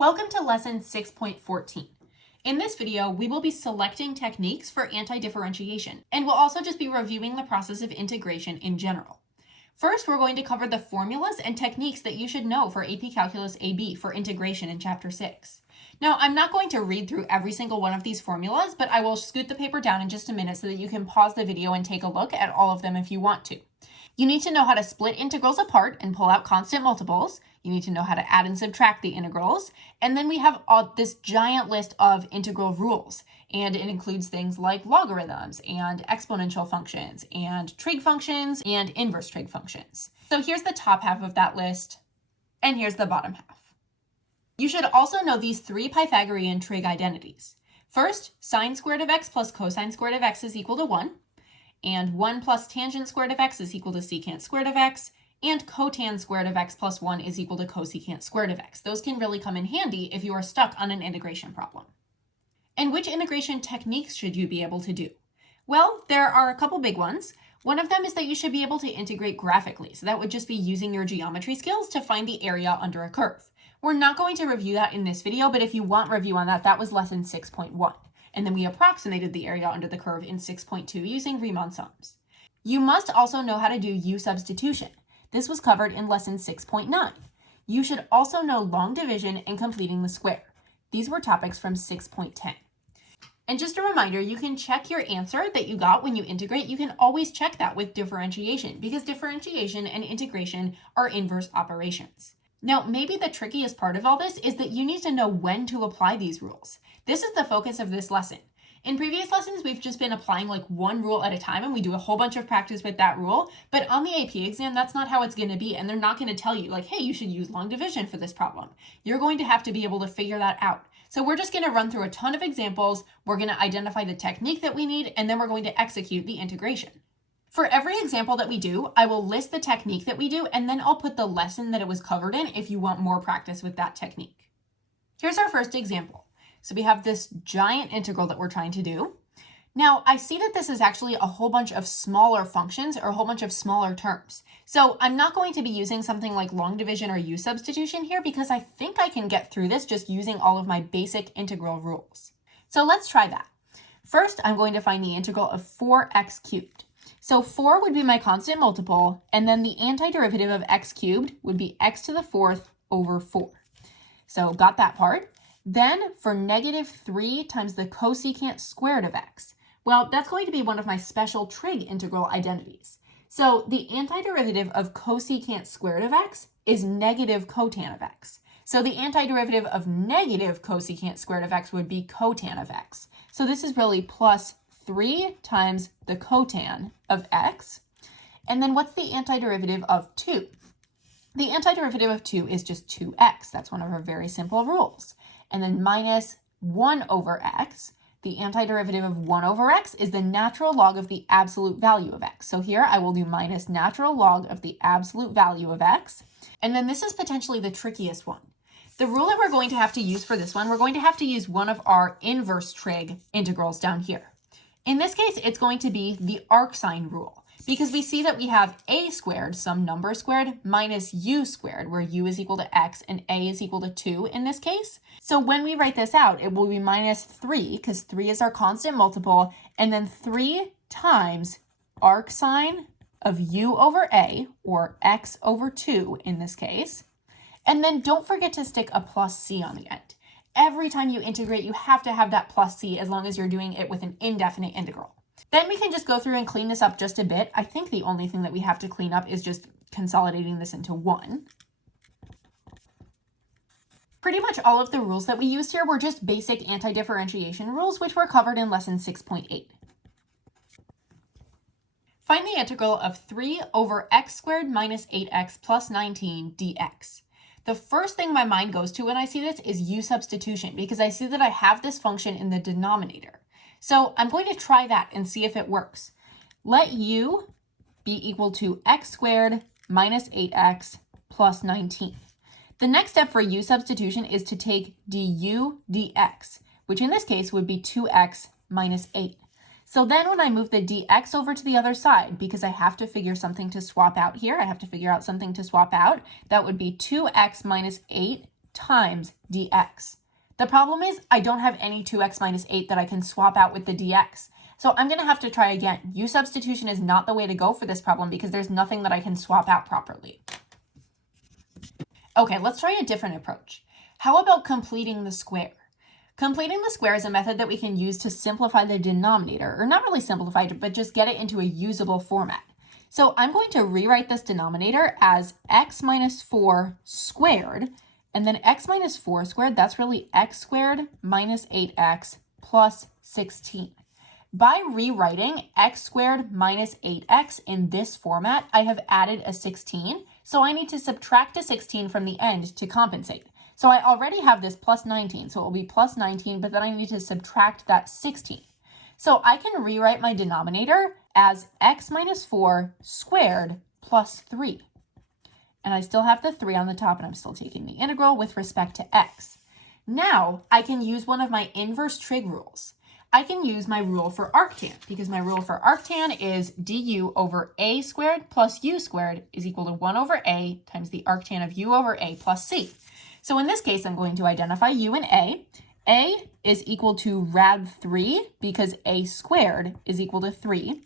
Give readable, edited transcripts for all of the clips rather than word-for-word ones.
Welcome to lesson 6.14. In this video, we will be selecting techniques for anti-differentiation, and we'll also just be reviewing the process of integration in general. First, we're going to cover the formulas and techniques that you should know for AP Calculus AB for integration in Chapter 6. Now, I'm not going to read through every single one of these formulas, but I will scoot the paper down in just a minute so that you can pause the video and take a look at all of them if you want to. You need to know how to split integrals apart and pull out constant multiples. You need to know how to add and subtract the integrals. And then we have this giant list of integral rules. And it includes things like logarithms and exponential functions and trig functions and inverse trig functions. So here's the top half of that list, and here's the bottom half. You should also know these three Pythagorean trig identities. First, sine squared of x plus cosine squared of x is equal to 1. And 1 plus tangent squared of x is equal to secant squared of x, and cotan squared of x plus 1 is equal to cosecant squared of x. Those can really come in handy if you are stuck on an integration problem. And which integration techniques should you be able to do? Well, there are a couple big ones. One of them is that you should be able to integrate graphically. So that would just be using your geometry skills to find the area under a curve. We're not going to review that in this video, but if you want review on that, that was lesson 6.1. And then we approximated the area under the curve in 6.2 using Riemann sums. You must also know how to do U-Substitution. This was covered in lesson 6.9. You should also know long division and completing the square. These were topics from 6.10. And just a reminder, you can check your answer that you got when you integrate. You can always check that with differentiation because differentiation and integration are inverse operations. Now, maybe the trickiest part of all this is that you need to know when to apply these rules. This is the focus of this lesson. In previous lessons, we've just been applying like one rule at a time and we do a whole bunch of practice with that rule. But on the AP exam, that's not how it's going to be. And they're not going to tell you like, hey, you should use long division for this problem. You're going to have to be able to figure that out. So we're just going to run through a ton of examples. We're going to identify the technique that we need, and then we're going to execute the integration. For every example that we do, I will list the technique that we do, and then I'll put the lesson that it was covered in if you want more practice with that technique. Here's our first example. So we have this giant integral that we're trying to do. Now, I see that this is actually a whole bunch of smaller functions or a whole bunch of smaller terms. So I'm not going to be using something like long division or U-Substitution here because I think I can get through this just using all of my basic integral rules. So let's try that. First, I'm going to find the integral of 4x cubed. So 4 would be my constant multiple, and then the antiderivative of x cubed would be x to the fourth over 4. So got that part. Then for negative 3 times the cosecant squared of x. Well, that's going to be one of my special trig integral identities. So the antiderivative of cosecant squared of x is negative cotan of x. So the antiderivative of negative cosecant squared of x would be cotan of x. So this is really plus 3 times the cotan of x. And then what's the antiderivative of 2? The antiderivative of 2 is just 2x. That's one of our very simple rules. And then minus 1 over x. The antiderivative of 1 over x is the natural log of the absolute value of x. So here I will do minus natural log of the absolute value of x. And then this is potentially the trickiest one. The rule that we're going to have to use for this one, we're going to have to use one of our inverse trig integrals down here. In this case, it's going to be the arcsine rule because we see that we have a squared, some number squared, minus u squared, where u is equal to x and a is equal to 2 in this case. So when we write this out, it will be minus 3 because 3 is our constant multiple, and then 3 times arcsine of u over a, or x over 2 in this case. And then don't forget to stick a plus c on the end. Every time you integrate, you have to have that plus c as long as you're doing it with an indefinite integral. Then we can just go through and clean this up just a bit. I think the only thing that we have to clean up is just consolidating this into 1. Pretty much all of the rules that we used here were just basic anti-differentiation rules, which were covered in lesson 6.8. Find the integral of 3 over x squared minus 8x plus 19 dx. The first thing my mind goes to when I see this is U-Substitution because I see that I have this function in the denominator. So I'm going to try that and see if it works. Let u be equal to x squared minus 8x plus 19. The next step for U-Substitution is to take du dx, which in this case would be 2x minus 8. So then when I move the dx over to the other side, because I have to figure something to swap out here, I have to figure out something to swap out, that would be 2x minus 8 times dx. The problem is I don't have any 2x minus 8 that I can swap out with the dx. So I'm going to have to try again. U-substitution is not the way to go for this problem because there's nothing that I can swap out properly. Okay, let's try a different approach. How about completing the square? Completing the square is a method that we can use to simplify the denominator, or not really simplify it, but just get it into a usable format. So I'm going to rewrite this denominator as x minus 4 squared, and then x minus 4 squared, that's really x squared minus 8x plus 16. By rewriting x squared minus 8x in this format, I have added a 16, so I need to subtract a 16 from the end to compensate. So I already have this plus 19, so it will be plus 19, but then I need to subtract that 16. So I can rewrite my denominator as x minus 4 squared plus 3. And I still have the 3 on the top, and I'm still taking the integral with respect to x. Now I can use one of my inverse trig rules. I can use my rule for arctan, because my rule for arctan is du over a squared plus u squared is equal to 1 over a times the arctan of u over a plus c. So in this case, I'm going to identify u and a. A is equal to rad 3 because a squared is equal to 3.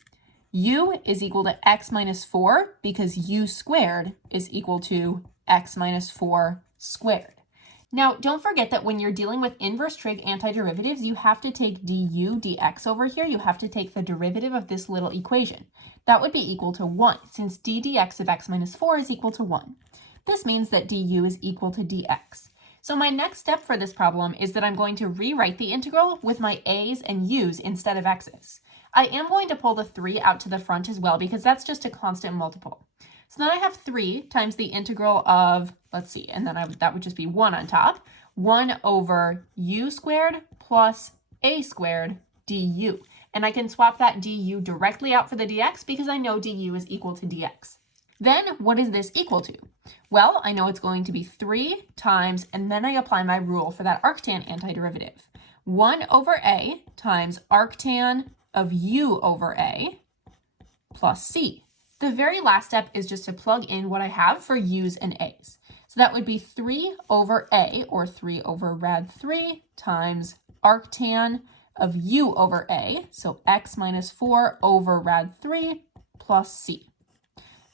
U is equal to x minus 4 because u squared is equal to x minus 4 squared. Now, don't forget that when you're dealing with inverse trig antiderivatives, you have to take du dx over here. You have to take the derivative of this little equation. That would be equal to 1, since d dx of x minus 4 is equal to 1. This means that du is equal to dx. So my next step for this problem is that I'm going to rewrite the integral with my a's and u's instead of x's. I am going to pull the 3 out to the front as well because that's just a constant multiple. So then I have 3 times the integral of, let's see, and then that would just be 1 on top, 1 over u squared plus a squared du. And I can swap that du directly out for the dx because I know du is equal to dx. Then what is this equal to? Well, I know it's going to be 3 times, and then I apply my rule for that arctan antiderivative. 1 over a times arctan of u over a plus c. The very last step is just to plug in what I have for u's and a's. So that would be 3 over a, or 3 over rad 3, times arctan of u over a, so x minus 4 over rad 3 plus c.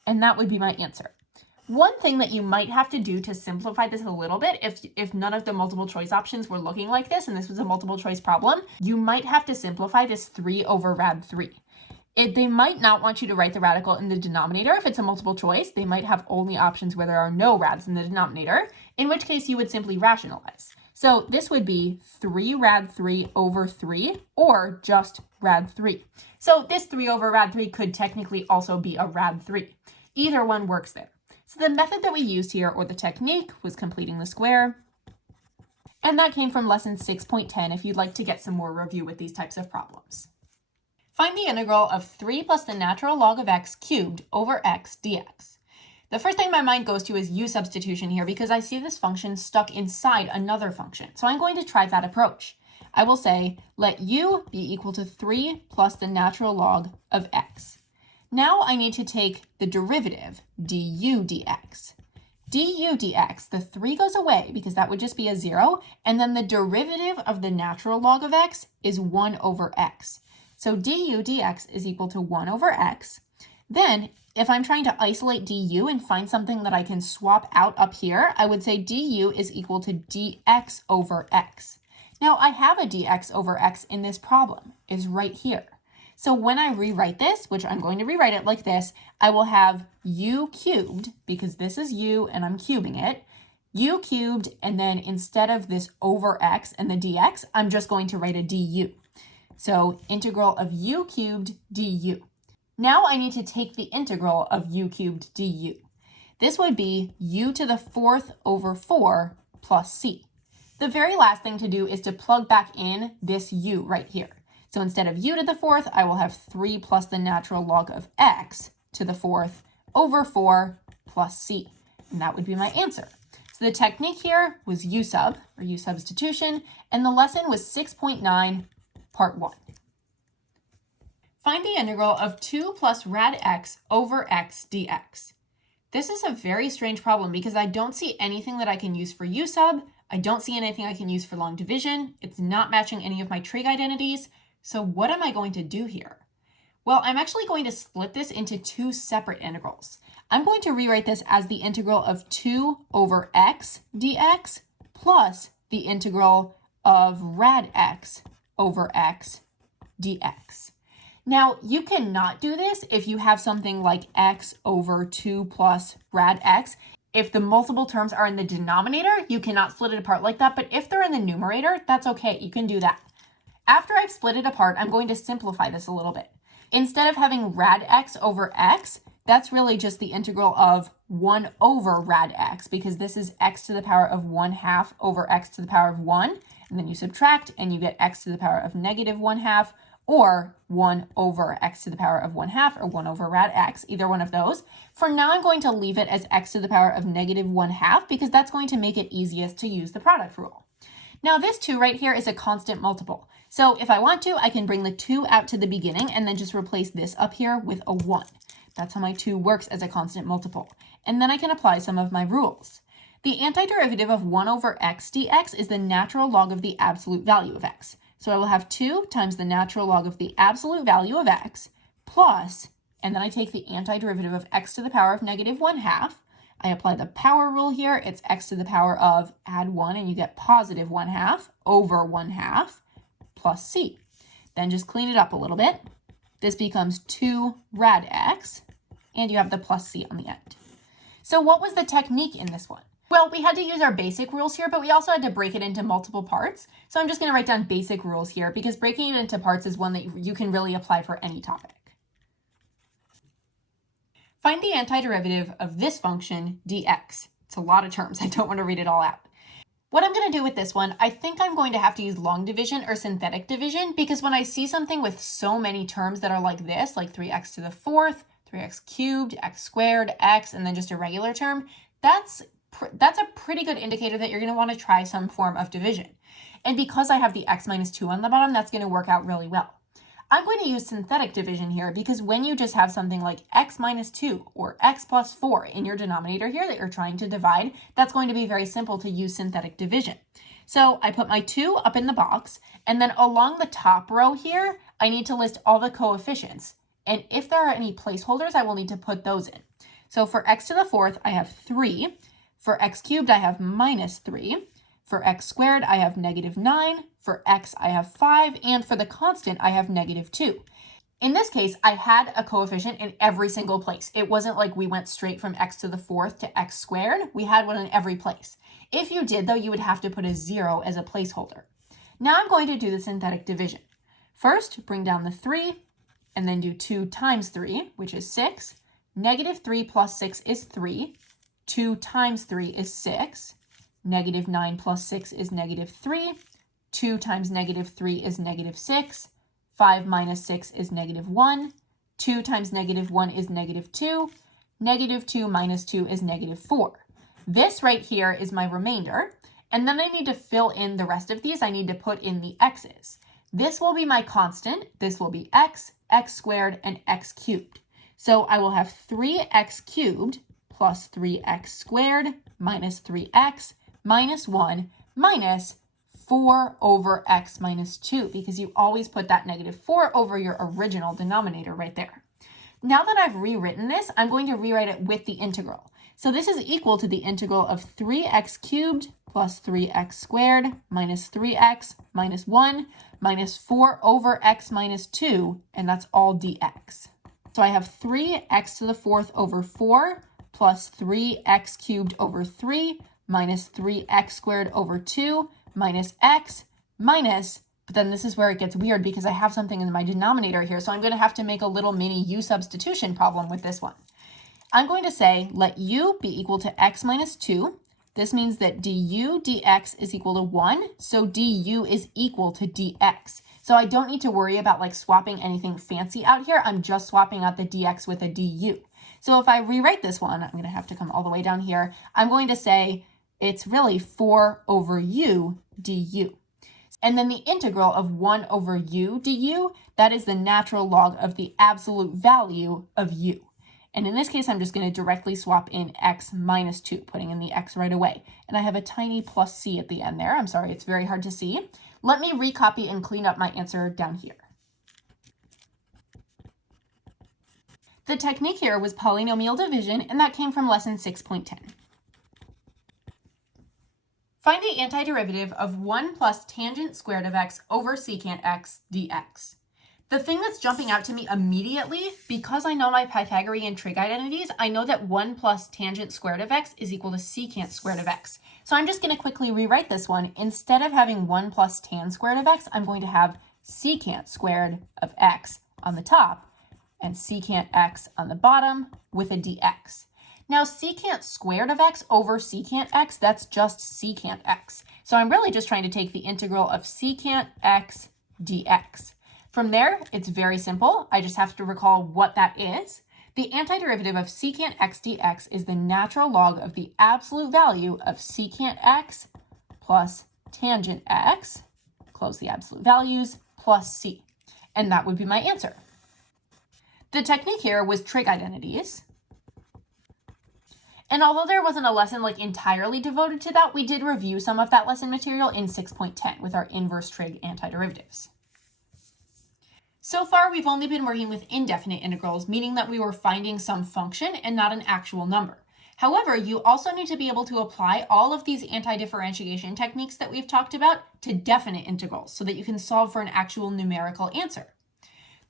And that would be my answer. One thing that you might have to do to simplify this a little bit, if none of the multiple choice options were looking like this and this was a multiple choice problem, you might have to simplify this 3 over rad 3. They might not want you to write the radical in the denominator if it's a multiple choice. They might have only options where there are no rads in the denominator, in which case you would simply rationalize. So this would be 3 rad 3 over 3, or just rad 3. So this 3 over rad 3 could technically also be a rad 3. Either one works there. So the method that we used here, or the technique, was completing the square. And that came from lesson 6.10 if you'd like to get some more review with these types of problems. Find the integral of 3 plus the natural log of x cubed over x dx. The first thing my mind goes to is U-substitution here because I see this function stuck inside another function. So I'm going to try that approach. I will say, let u be equal to 3 plus the natural log of x. Now I need to take the derivative, du dx. Du dx, the 3 goes away because that would just be a 0, and then the derivative of the natural log of x is 1 over x. So du dx is equal to 1 over x. Then, if I'm trying to isolate du and find something that I can swap out up here, I would say du is equal to dx over x. Now, I have a dx over x in this problem, is right here. So when I rewrite this, which I'm going to rewrite it like this, I will have u cubed, because this is u and I'm cubing it, u cubed, and then instead of this over x and the dx, I'm just going to write a du. So integral of u cubed du. Now I need to take the integral of u cubed du. This would be u to the 4th over 4 plus c. The very last thing to do is to plug back in this u right here. So instead of u to the 4th, I will have 3 plus the natural log of x to the 4th over 4 plus c. And that would be my answer. So the technique here was U-sub, or U-substitution, and the lesson was 6.9, part 1. Find the integral of 2 plus rad x over x dx. This is a very strange problem because I don't see anything that I can use for U-sub. I don't see anything I can use for long division. It's not matching any of my trig identities. So what am I going to do here? Well, I'm actually going to split this into two separate integrals. I'm going to rewrite this as the integral of 2 over x dx plus the integral of rad x over x dx. Now, you cannot do this if you have something like x over 2 plus rad x. If the multiple terms are in the denominator, you cannot split it apart like that. But if they're in the numerator, that's okay. You can do that. After I've split it apart, I'm going to simplify this a little bit. Instead of having rad x over x, that's really just the integral of 1 over rad x, because this is x to the power of 1/2 over x to the power of 1. And then you subtract and you get x to the power of negative 1/2, or 1 over x to the power of 1/2, or 1 over rad x, either one of those. For now, I'm going to leave it as x to the power of negative 1/2 because that's going to make it easiest to use the product rule. Now this 2 right here is a constant multiple. So if I want to, I can bring the 2 out to the beginning and then just replace this up here with a 1. That's how my 2 works as a constant multiple. And then I can apply some of my rules. The antiderivative of 1 over x dx is the natural log of the absolute value of x. So I will have 2 times the natural log of the absolute value of x plus, and then I take the antiderivative of x to the power of negative 1/2. I apply the power rule here. It's x to the power of, add 1, and you get positive 1/2 over 1/2 plus c. Then just clean it up a little bit. This becomes 2 rad x, and you have the plus c on the end. So what was the technique in this one? Well, we had to use our basic rules here, but we also had to break it into multiple parts. So I'm just going to write down basic rules here because breaking it into parts is one that you can really apply for any topic. Find the antiderivative of this function dx. It's a lot of terms. I don't want to read it all out. What I'm going to do with this one, I think I'm going to have to use long division or synthetic division because when I see something with so many terms that are like this, like 3x to the 4th, 3x cubed, x squared, x, and then just a regular term, that's a pretty good indicator that you're going to want to try some form of division. And because I have the x minus 2 on the bottom, that's going to work out really well. I'm going to use synthetic division here because when you just have something like x minus 2 or x plus 4 in your denominator here that you're trying to divide, that's going to be very simple to use synthetic division. So I put my 2 up in the box, and then along the top row here, I need to list all the coefficients. And if there are any placeholders, I will need to put those in. So for x to the 4th, I have 3. For x cubed, I have minus 3. For x squared, I have negative 9. For x, I have 5. And for the constant, I have negative 2. In this case, I had a coefficient in every single place. It wasn't like we went straight from x to the 4th to x squared. We had one in every place. If you did, though, you would have to put a 0 as a placeholder. Now I'm going to do the synthetic division. First, bring down the 3, and then do 2 times 3, which is 6. Negative 3 plus 6 is 3. 2 times 3 is 6. Negative 9 plus 6 is negative 3. 2 times negative 3 is negative 6. 5 minus 6 is negative 1. 2 times negative 1 is negative 2. Negative 2 minus 2 is negative 4. This right here is my remainder. And then I need to fill in the rest of these. I need to put in the x's. This will be my constant. This will be x, x squared, and x cubed. So I will have 3x cubed plus 3x squared minus 3x minus 1 minus 4 over x minus 2, because you always put that negative 4 over your original denominator right there. Now that I've rewritten this, I'm going to rewrite it with the integral. So this is equal to the integral of 3x cubed plus 3x squared minus 3x minus 1 minus 4 over x minus 2, and that's all dx. So I have 3x to the 4th over 4 plus 3x cubed over 3 minus 3x squared over 2 minus x minus, but then this is where it gets weird because I have something in my denominator here, so I'm going to have to make a little mini U-substitution problem with this one. I'm going to say let u be equal to x minus 2. This means that du dx is equal to 1, so du is equal to dx. So I don't need to worry about like swapping anything fancy out here. I'm just swapping out the dx with a du. So if I rewrite this one, I'm going to have to come all the way down here. I'm going to say it's really 4 over u du. And then the integral of 1 over u du, that is the natural log of the absolute value of u. And in this case, I'm just going to directly swap in x minus 2, putting in the x right away. And I have a tiny plus c at the end there. I'm sorry, it's very hard to see. Let me recopy and clean up my answer down here. The technique here was polynomial division, and that came from lesson 6.10. Find the antiderivative of 1 plus tangent squared of x over secant x dx. The thing that's jumping out to me immediately, because I know my Pythagorean trig identities, I know that 1 plus tangent squared of x is equal to secant squared of x. So I'm just going to quickly rewrite this one. Instead of having 1 plus tan squared of x, I'm going to have secant squared of x on the top and secant x on the bottom with a dx. Now, secant squared of x over secant x, that's just secant x. So I'm really just trying to take the integral of secant x dx. From there, it's very simple. I just have to recall what that is. The antiderivative of secant x dx is the natural log of the absolute value of secant x plus tangent x, close the absolute values, plus c. And that would be my answer. The technique here was trig identities. And although there wasn't a lesson entirely devoted to that, we did review some of that lesson material in 6.10 with our inverse trig antiderivatives. So far, we've only been working with indefinite integrals, meaning that we were finding some function and not an actual number. However, you also need to be able to apply all of these anti-differentiation techniques that we've talked about to definite integrals so that you can solve for an actual numerical answer.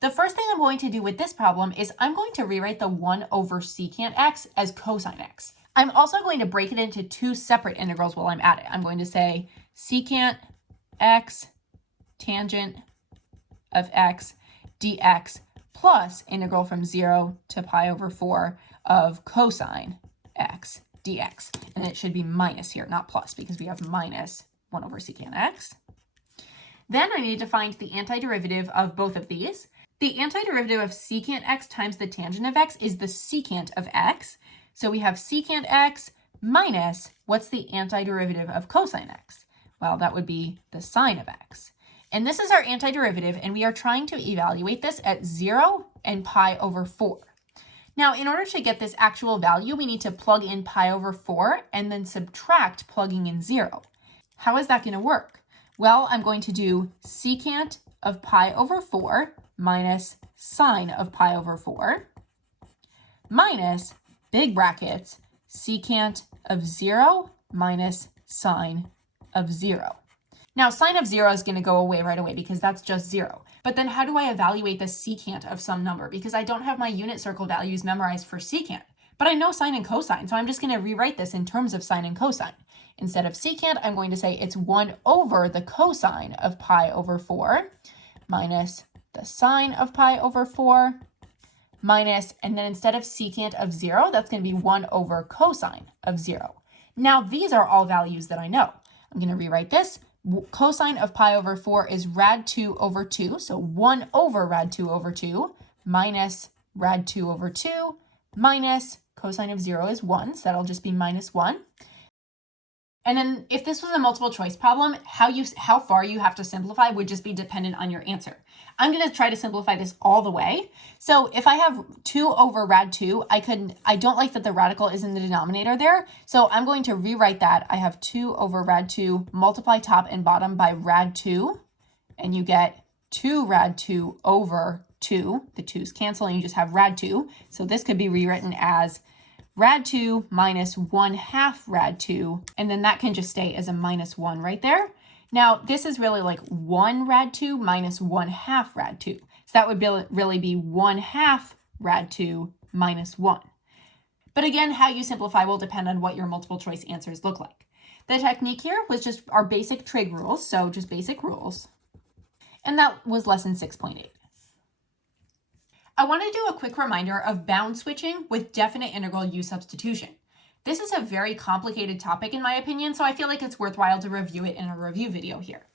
The first thing I'm going to do with this problem is I'm going to rewrite the 1 over secant x as cosine x. I'm also going to break it into two separate integrals while I'm at it. I'm going to say secant x tangent of x dx plus integral from 0 to pi over 4 of cosine x dx. And it should be minus here, not plus, because we have minus 1 over secant x. Then I need to find the antiderivative of both of these. The antiderivative of secant x times the tangent of x is the secant of x. So we have secant x minus, what's the antiderivative of cosine x? Well, that would be the sine of x. And this is our antiderivative, and we are trying to evaluate this at 0 and pi over 4. Now, in order to get this actual value, we need to plug in pi over 4 and then subtract plugging in 0. How is that going to work? Well, I'm going to do secant of pi over 4 minus sine of pi over 4 minus, big brackets, secant of 0 minus sine of 0. Now, sine of 0 is going to go away right away because that's just 0. But then how do I evaluate the secant of some number? Because I don't have my unit circle values memorized for secant. But I know sine and cosine, so I'm just going to rewrite this in terms of sine and cosine. Instead of secant, I'm going to say it's 1 over the cosine of pi over 4 minus the sine of pi over 4 minus, and then instead of secant of 0, that's going to be 1 over cosine of 0. Now, these are all values that I know. I'm going to rewrite this. Cosine of pi over 4 is rad 2 over 2, so 1 over rad 2 over 2 minus rad 2 over 2 minus cosine of 0 is 1, so that'll just be minus 1. And then if this was a multiple choice problem, how far you have to simplify would just be dependent on your answer. I'm going to try to simplify this all the way. So if I have 2 over rad 2, I don't like that the radical is in the denominator there. So I'm going to rewrite that. I have 2 over rad 2, multiply top and bottom by rad 2, and you get 2 rad 2 over 2. The 2's cancel and you just have rad 2. So this could be rewritten as rad 2 minus 1/2 rad 2, and then that can just stay as a minus 1 right there. Now, this is really like 1 rad 2 minus 1/2 rad 2. So that would really be 1/2 rad 2 minus 1. But again, how you simplify will depend on what your multiple choice answers look like. The technique here was just our basic trig rules, so just basic rules. And that was lesson 6.8. I want to do a quick reminder of bound switching with definite integral U-substitution. This is a very complicated topic in my opinion, so I feel like it's worthwhile to review it in a review video here.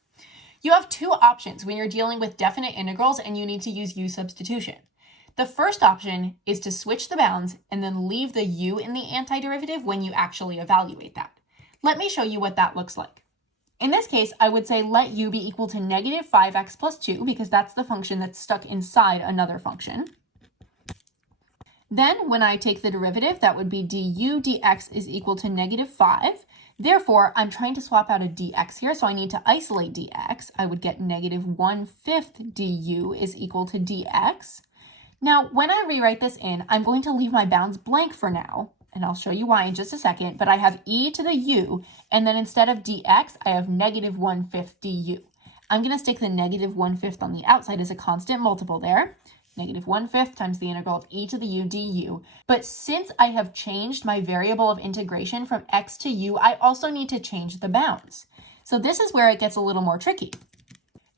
You have two options when you're dealing with definite integrals and you need to use U-substitution. The first option is to switch the bounds and then leave the u in the antiderivative when you actually evaluate that. Let me show you what that looks like. In this case, I would say let u be equal to negative 5x plus 2 because that's the function that's stuck inside another function. Then when I take the derivative, that would be du dx is equal to -5. Therefore, I'm trying to swap out a dx here, so I need to isolate dx. I would get -1/5 du is equal to dx. Now, when I rewrite this in, I'm going to leave my bounds blank for now, and I'll show you why in just a second, but I have e to the u, and then instead of dx, I have -1/5 du. I'm going to stick the -1/5 on the outside as a constant multiple there. -1/5 times the integral of e to the u du. But since I have changed my variable of integration from x to u, I also need to change the bounds. So this is where it gets a little more tricky.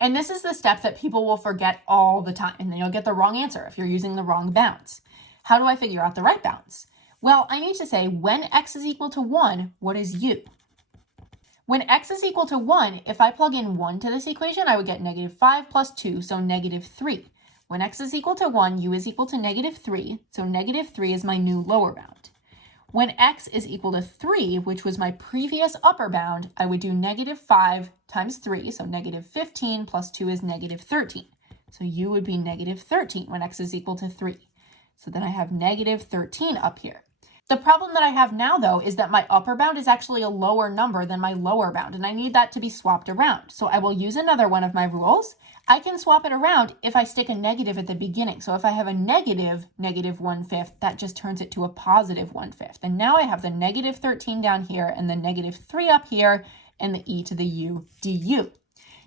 And this is the step that people will forget all the time, and then you'll get the wrong answer if you're using the wrong bounds. How do I figure out the right bounds? Well, I need to say when x is equal to 1, what is u? When x is equal to 1, if I plug in 1 to this equation, I would get -5 plus 2, so -3. When x is equal to 1, u is equal to -3, so -3 is my new lower bound. When x is equal to 3, which was my previous upper bound, I would do -5 times 3, so -15 plus 2 is -13. So u would be -13 when x is equal to 3. So then I have -13 up here. The problem that I have now, though, is that my upper bound is actually a lower number than my lower bound, and I need that to be swapped around. So I will use another one of my rules. I can swap it around if I stick a negative at the beginning. So if I have a negative -1/5, that just turns it to a positive 1/5. And now I have the -13 down here and the -3 up here and the e to the u du.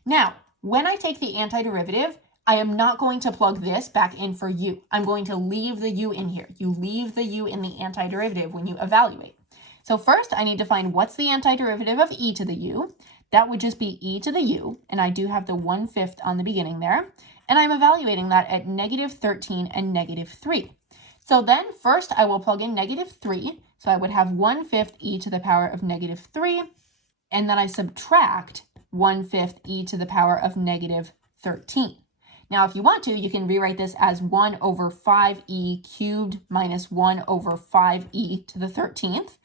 Now, when I take the antiderivative, I am not going to plug this back in for u. I'm going to leave the u in here. You leave the u in the antiderivative when you evaluate. So first, I need to find what's the antiderivative of e to the u. That would just be e to the u, and I do have the 1/5 on the beginning there. And I'm evaluating that at -13 and -3. So then first, I will plug in -3. So I would have 1/5 e to the power of -3, and then I subtract 1/5 e to the power of -13. Now, if you want to, you can rewrite this as 1 over 5e cubed minus 1 over 5e to the 13th.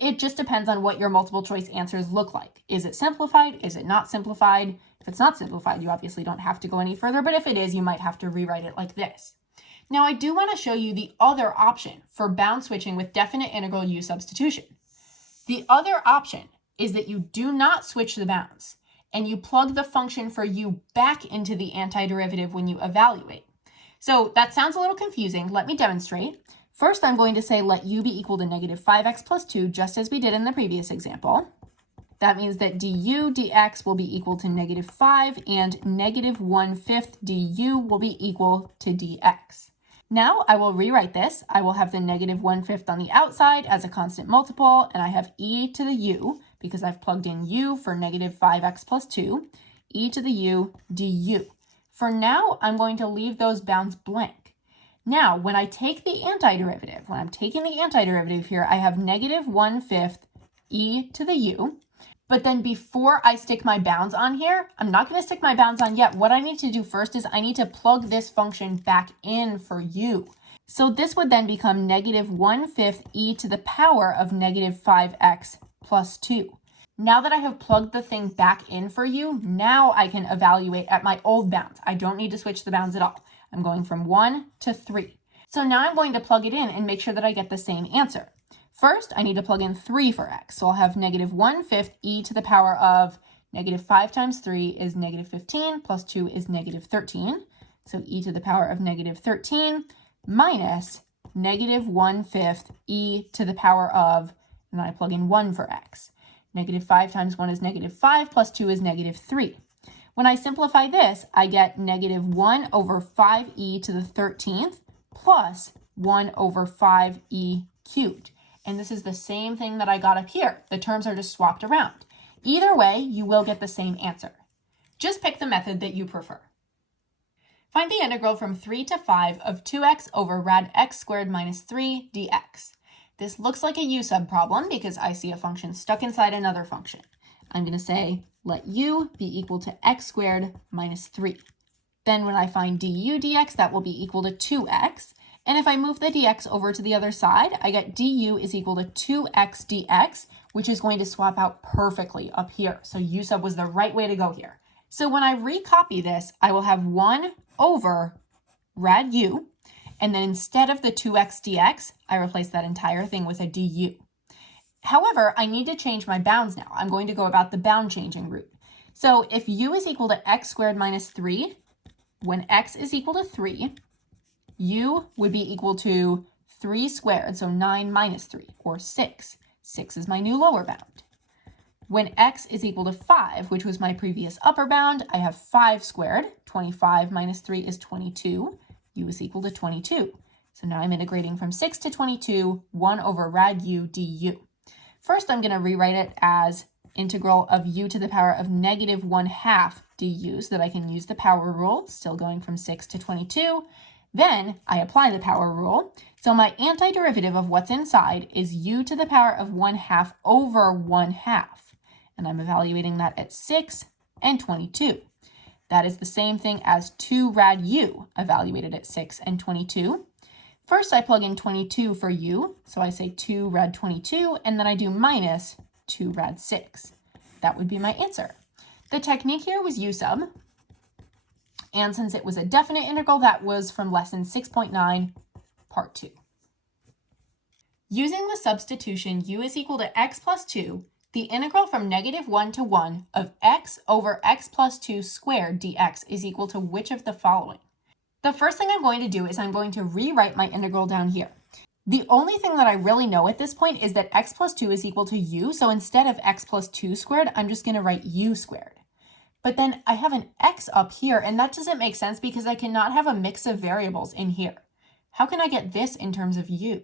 It just depends on what your multiple choice answers look like. Is it simplified? Is it not simplified? If it's not simplified, you obviously don't have to go any further, but if it is, you might have to rewrite it like this. Now, I do want to show you the other option for bound switching with definite integral U-substitution. The other option is that you do not switch the bounds, and you plug the function for u back into the antiderivative when you evaluate. So that sounds a little confusing. Let me demonstrate. First, I'm going to say let u be equal to -5x plus 2, just as we did in the previous example. That means that du dx will be equal to -5, and -1/5 du will be equal to dx. Now I will rewrite this. I will have the -1/5 on the outside as a constant multiple, and I have e to the u, because I've plugged in u for -5x plus 2, e to the u du. For now, I'm going to leave those bounds blank. Now, when I take the antiderivative, when I'm taking the antiderivative here, I have -1/5 e to the u. But then before I stick my bounds on here, I'm not going to stick my bounds on yet. What I need to do first is I need to plug this function back in for u. So this would then become -1/5 e to the power of -5x plus 2. Now that I have plugged the thing back in for u, now I can evaluate at my old bounds. I don't need to switch the bounds at all. I'm going from 1 to 3. So now I'm going to plug it in and make sure that I get the same answer. First, I need to plug in 3 for x. So I'll have -1/5 e to the power of -5 times 3 is -15 plus 2 is -13. So e to the power of -13 minus -1/5 e to the power of, and then I plug in 1 for x. -5 times 1 is -5 plus 2 is -3. When I simplify this, I get -1 over 5e to the 13th plus 1 over 5e cubed. And this is the same thing that I got up here. The terms are just swapped around. Either way, you will get the same answer. Just pick the method that you prefer. Find the integral from 3 to 5 of 2x over rad x squared minus 3 dx. This looks like a u-sub problem because I see a function stuck inside another function. I'm going to say let u be equal to x squared minus 3. Then when I find du dx, that will be equal to 2x. And if I move the dx over to the other side, I get du is equal to 2x dx, which is going to swap out perfectly up here. So u-sub was the right way to go here. So when I recopy this, I will have 1 over rad u, And then instead of the 2x dx, I replace that entire thing with a du. However, I need to change my bounds now. I'm going to go about the bound changing route. So if u is equal to x squared minus 3, when x is equal to 3, u would be equal to 3 squared, so 9 minus 3, or 6. 6 is my new lower bound. When x is equal to 5, which was my previous upper bound, I have 5 squared. 25 minus 3 is 22. U is equal to 22. So now I'm integrating from 6 to 22, 1 over rad u du. First, I'm going to rewrite it as integral of u to the power of negative 1/2 du so that I can use the power rule, still going from 6 to 22. Then I apply the power rule. So my antiderivative of what's inside is u to the power of 1/2 over 1/2. And I'm evaluating that at 6 and 22. That is the same thing as 2 rad u evaluated at 6 and 22. First, I plug in 22 for u, so I say 2 rad 22, and then I do minus 2 rad 6. That would be my answer. The technique here was U-sub, and since it was a definite integral, that was from lesson 6.9, part 2. Using the substitution u is equal to x plus 2, the integral from negative 1 to 1 of x over x plus 2 squared dx is equal to which of the following? The first thing I'm going to do is I'm going to rewrite my integral down here. The only thing that I really know at this point is that x plus 2 is equal to u, so instead of x plus 2 squared, I'm just going to write u squared. But then I have an x up here, and that doesn't make sense because I cannot have a mix of variables in here. How can I get this in terms of u?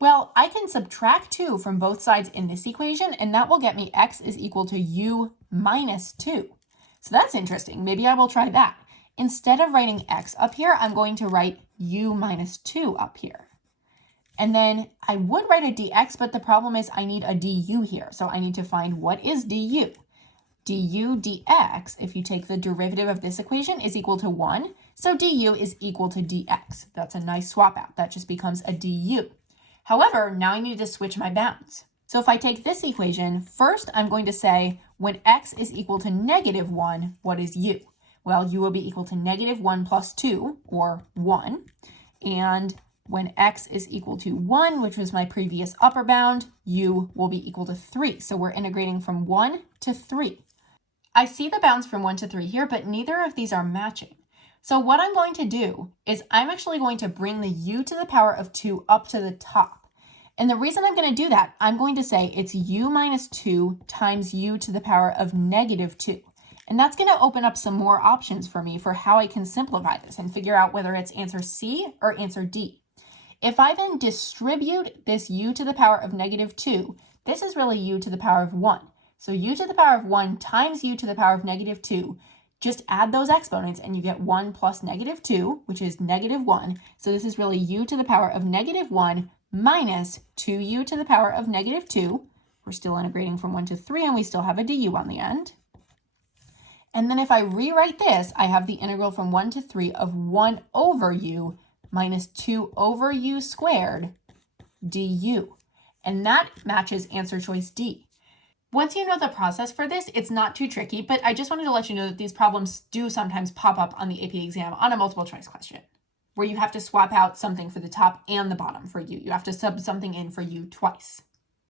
Well, I can subtract 2 from both sides in this equation, and that will get me x is equal to u minus 2. So that's interesting. Maybe I will try that. Instead of writing x up here, I'm going to write u minus 2 up here. And then I would write a dx, but the problem is I need a du here. So I need to find what is du. Du dx, if you take the derivative of this equation, is equal to 1. So du is equal to dx. That's a nice swap out. That just becomes a du. However, now I need to switch my bounds. So if I take this equation, first I'm going to say when x is equal to negative 1, what is u? Well, u will be equal to negative 1 plus 2, or 1. And when x is equal to 1, which was my previous upper bound, u will be equal to 3. So we're integrating from 1 to 3. I see the bounds from 1 to 3 here, but neither of these are matching. So what I'm going to do is I'm actually going to bring the u to the power of 2 up to the top. And the reason I'm going to do that, I'm going to say it's u minus 2 times u to the power of negative 2. And that's going to open up some more options for me for how I can simplify this and figure out whether it's answer C or answer D. If I then distribute this u to the power of negative 2, this is really u to the power of 1. So u to the power of 1 times u to the power of negative 2, just add those exponents and you get 1 plus negative 2, which is negative 1. So this is really u to the power of negative 1 minus 2u to the power of negative 2. We're still integrating from 1 to 3 and we still have a du on the end. And then if I rewrite this, I have the integral from 1 to 3 of 1 over u minus 2 over u squared du. And that matches answer choice D. Once you know the process for this, it's not too tricky, but I just wanted to let you know that these problems do sometimes pop up on the AP exam on a multiple choice question, where you have to swap out something for the top and the bottom for u. You have to sub something in for u twice.